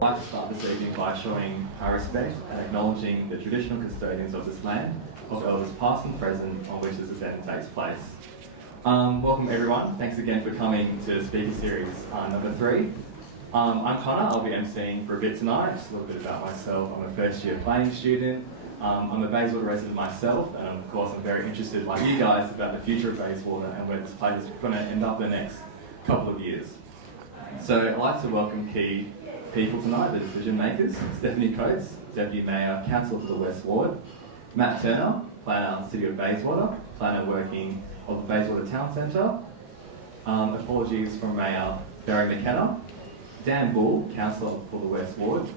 I'd like to start this evening by showing our respect and acknowledging the traditional custodians of this land, of elders past and present on which this event takes place. Welcome everyone, thanks again for coming to Speechr Series number 3. I'm Connor, I'll be emceeing for a bit tonight. Just a little bit about myself. I'm a first year planning student. I'm a Bayswater resident myself, and of course I'm very interested, like you guys, about the future of Bayswater and where this place is going to end up the next couple of years. So I'd like to welcome key people tonight, the decision makers: Stephanie Coates, Deputy Mayor, Councillor for the West Ward; Matt Turner, Planner, City of Bayswater, Planner working of the Bayswater Town Centre; apologies from Mayor Barry McKenna; Dan Bull, Councillor for the West Ward;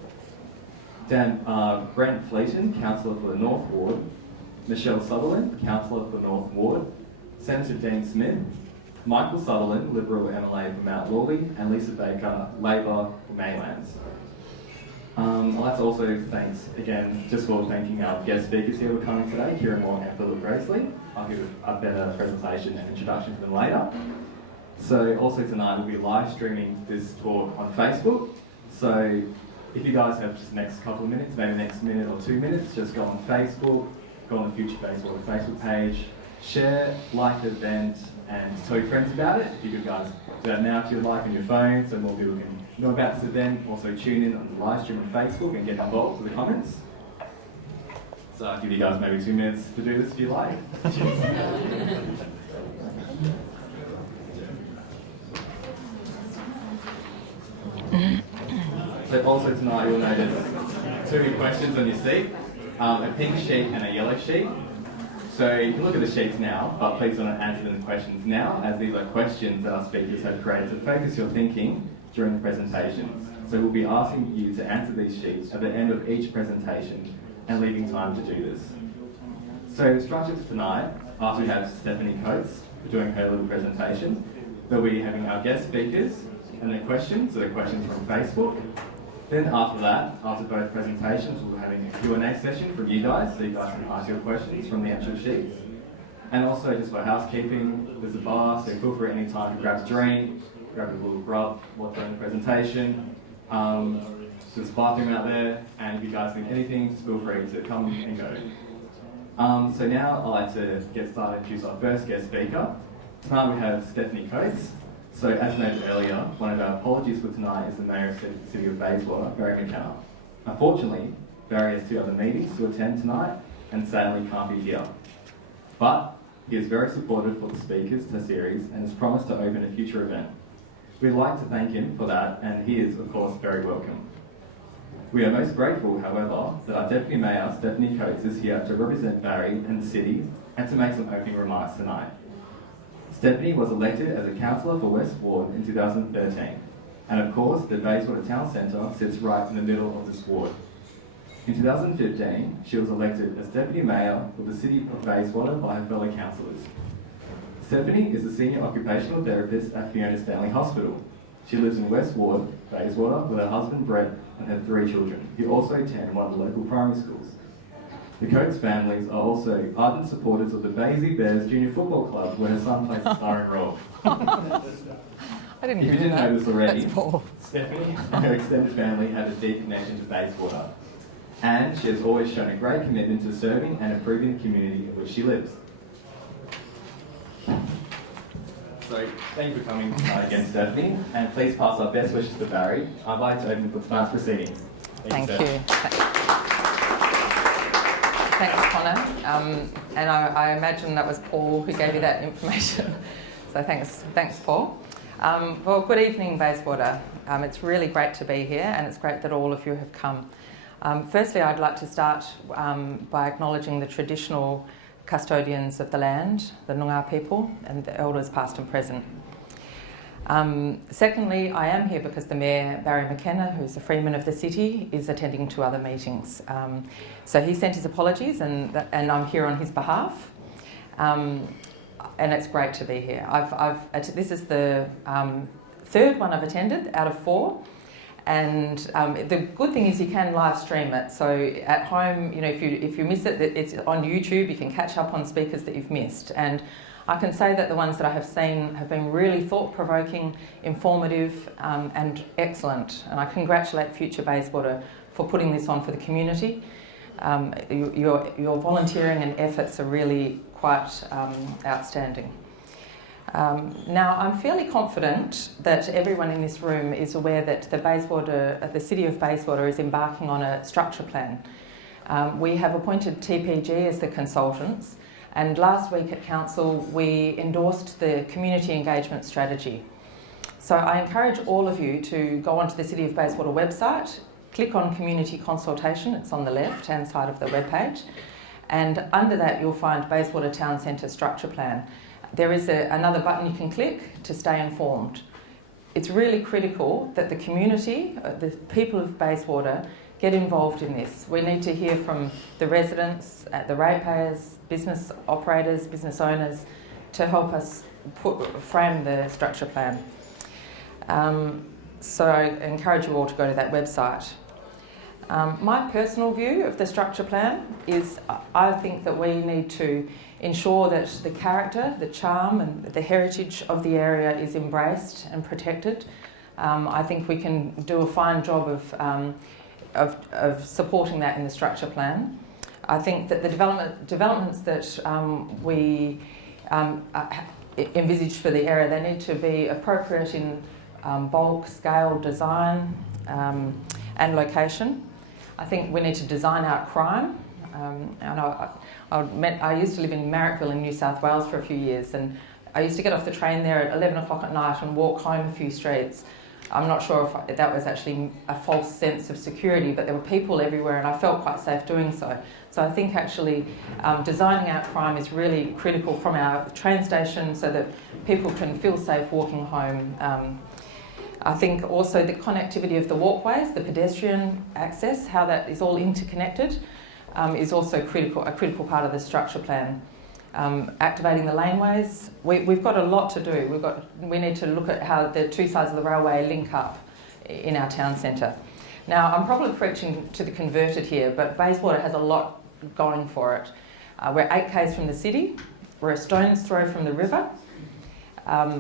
Brent Fleeton, Councillor for the North Ward; Michelle Sutherland, Councillor for the North Ward; Senator Dean Smith; Michael Sutherland, Liberal MLA for Mount Lawley; and Lisa Baker, Labor for Maylands. I'd like to also thanking our guest speakers here who are coming today, Kieran Moore and Philip Gracely. I'll give a better presentation and introduction to them later. So also tonight we'll be live streaming this talk on Facebook. So if you guys have just the next couple of minutes, maybe the next minute or 2 minutes, just go on Facebook, go on the Future Bayswater Facebook page, share, like the event, and tell your friends about it. You can guys do that now if you'd like on your phone, so more people can know about this event. Also tune in on the live stream on Facebook and get involved with the comments. So I'll give you guys maybe 2 minutes to do this if you like. So also tonight you'll notice 2 questions on your seat, a pink sheet and a yellow sheet. So you can look at the sheets now, but please don't answer the questions now, as these are questions that our speakers have created to focus your thinking during the presentations. So we'll be asking you to answer these sheets at the end of each presentation and leaving time to do this. So the structure for tonight, after we have Stephanie Coates doing her little presentation, we'll be having our guest speakers and their questions, so the questions from Facebook. Then after that, after both presentations, we'll be having a Q&A session from you guys, so you guys can ask your questions from the actual sheets. And also just for housekeeping, there's a bar, so feel free any time to grab a drink, grab a little grub while during the presentation. There's a bathroom out there, and if you guys think anything, just feel free to come and go. So now I'd like to get started and introduce our first guest speaker. Tonight we have Stephanie Coates. So as noted earlier, one of our apologies for tonight is the Mayor of the City of Bayswater, Barry McKenna. Unfortunately, Barry has 2 other meetings to attend tonight and sadly can't be here. But he is very supportive for the speakers to the series and has promised to open a future event. We'd like to thank him for that, and he is, of course, very welcome. We are most grateful, however, that our Deputy Mayor, Stephanie Coates, is here to represent Barry and the city and to make some opening remarks tonight. Stephanie was elected as a councillor for West Ward in 2013, and of course the Bayswater Town Centre sits right in the middle of this ward. In 2015, she was elected as Deputy Mayor for the City of Bayswater by her fellow councillors. Stephanie is a senior occupational therapist at Fiona Stanley Hospital. She lives in West Ward, Bayswater, with her husband Brett and her 3 children, who also attend one of the local primary schools. The Coates families are also ardent supporters of the Baysy Bears Junior Football Club, where her son plays a starring role. I didn't If you hear didn't that. know this already, That's Paul. Stephanie and her extended family have a deep connection to Bayswater, and she has always shown a great commitment to serving and improving the community in which she lives. So, thank you for coming again, Stephanie, and please pass our best wishes to Barry. I'd like to open for tonight's proceedings. Thank you. Thanks, Connor. And I imagine that was Paul who gave you that information. So thanks, Paul. Well, good evening, Bayswater. It's really great to be here, and it's great that all of you have come. Firstly, I'd like to start by acknowledging the traditional custodians of the land, the Noongar people, and the elders past and present. Secondly, I am here because the Mayor, Barry McKenna, who's a freeman of the city, is attending 2 other meetings. So he sent his apologies, and I'm here on his behalf. And it's great to be here. This is the 3rd one I've attended out of 4. And the good thing is you can live stream it. So at home, if you miss it, it's on YouTube. You can catch up on speakers that you've missed. And I can say that the ones that I have seen have been really thought-provoking, informative and excellent. And I congratulate Future Bayswater for putting this on for the community. Your volunteering and efforts are really quite outstanding. Now, I'm fairly confident that everyone in this room is aware that the City of Bayswater is embarking on a structure plan. We have appointed TPG as the consultants, and last week at Council we endorsed the community engagement strategy. So I encourage all of you to go onto the City of Bayswater website, click on community consultation, it's on the left-hand side of the webpage, and under that you'll find Bayswater Town Centre structure plan. There is another button you can click to stay informed. It's really critical that the community, the people of Bayswater, get involved in this. We need to hear from the residents, the ratepayers, business operators, business owners, to help us frame the structure plan. So I encourage you all to go to that website. My personal view of the structure plan is I think that we need to ensure that the character, the charm and the heritage of the area is embraced and protected. I think we can do a fine job of supporting that in the structure plan. I think that the developments that we envisage for the area, they need to be appropriate in bulk, scale, design and location. I think we need to design out crime. I used to live in Marrickville in New South Wales for a few years, and I used to get off the train there at 11 o'clock at night and walk home a few streets. I'm not sure if that was actually a false sense of security, but there were people everywhere and I felt quite safe doing so. So I think actually designing out crime is really critical from our train station so that people can feel safe walking home. I think also the connectivity of the walkways, the pedestrian access, how that is all interconnected is also a critical part of the structure plan. Activating the laneways, we've got a lot to do. We need to look at how the two sides of the railway link up in our town centre. Now, I'm probably preaching to the converted here, but Bayswater has a lot going for it. We're 8 k's from the city, we're a stone's throw from the river.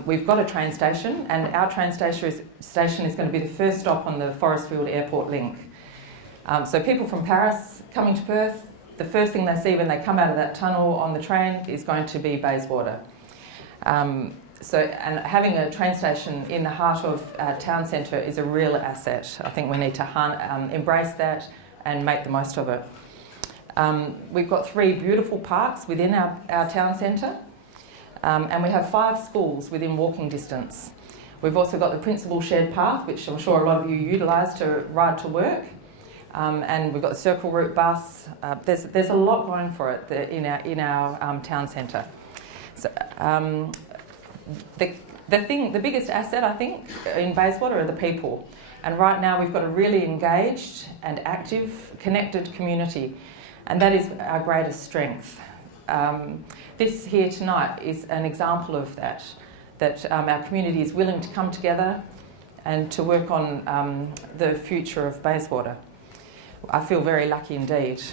We've got a train station, and our train station is going to be the first stop on the Forestfield Airport link. So people from Paris coming to Perth, the first thing they see when they come out of that tunnel on the train is going to be Bayswater. And having a train station in the heart of our town centre is a real asset. I think we need to embrace that and make the most of it. We've got 3 beautiful parks within our town centre, and we have 5 schools within walking distance. We've also got the Principal Shed Path, which I'm sure a lot of you utilise to ride to work. And we've got the Circle Route bus. There's a lot going for it in our town centre. So, the biggest asset I think in Bayswater are the people. And right now we've got a really engaged and active, connected community, and that is our greatest strength. This here tonight is an example of that our community is willing to come together and to work on the future of Bayswater. I feel very lucky indeed.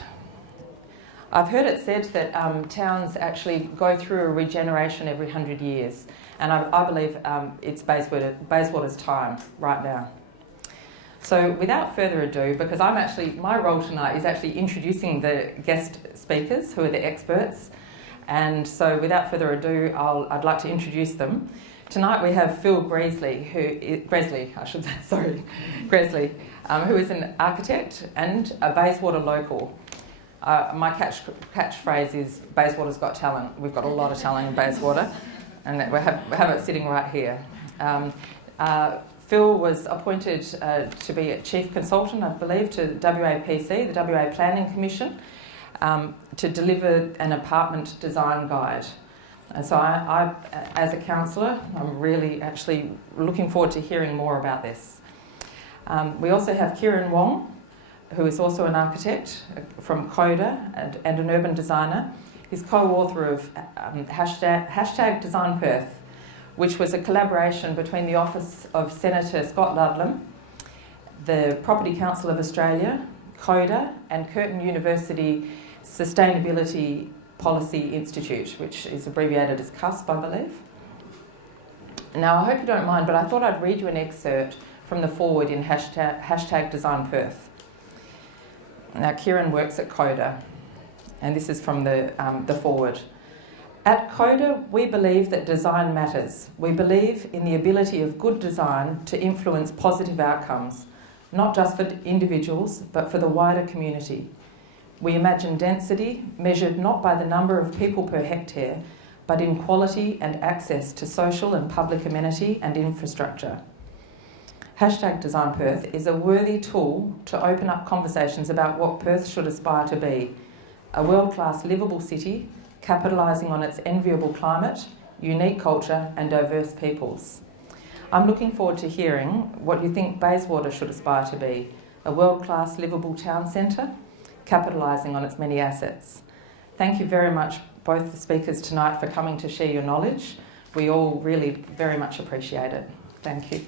I've heard it said that towns actually go through a regeneration every 100 years, and I believe it's Bayswater's time right now. So without further ado, because my role tonight is actually introducing the guest speakers who are the experts, and so without further ado, I'd like to introduce them. Tonight we have Phil Gresley, who is an architect and a Bayswater local. My catchphrase is Bayswater's got talent. We've got a lot of talent in Bayswater, and we have it sitting right here. Phil was appointed to be a chief consultant, I believe, to WAPC, the WA Planning Commission, to deliver an apartment design guide. And so I, as a councillor, I'm really actually looking forward to hearing more about this. We also have Kieran Wong, who is also an architect from Coda and an urban designer. He's co-author of hashtag Design Perth, which was a collaboration between the Office of Senator Scott Ludlam, the Property Council of Australia, Coda, and Curtin University Sustainability Policy Institute, which is abbreviated as CUSP, I believe. Now, I hope you don't mind, but I thought I'd read you an excerpt from the foreword in hashtag Design Perth. Now, Kieran works at CODA, and this is from the foreword. At CODA, we believe that design matters. We believe in the ability of good design to influence positive outcomes, not just for individuals, but for the wider community. We imagine density measured not by the number of people per hectare, but in quality and access to social and public amenity and infrastructure. Hashtag Design Perth is a worthy tool to open up conversations about what Perth should aspire to be, a world-class livable city, capitalising on its enviable climate, unique culture and diverse peoples. I'm looking forward to hearing what you think Bayswater should aspire to be, a world-class livable town centre, capitalising on its many assets. Thank you very much, both the speakers tonight, for coming to share your knowledge. We all really very much appreciate it. Thank you.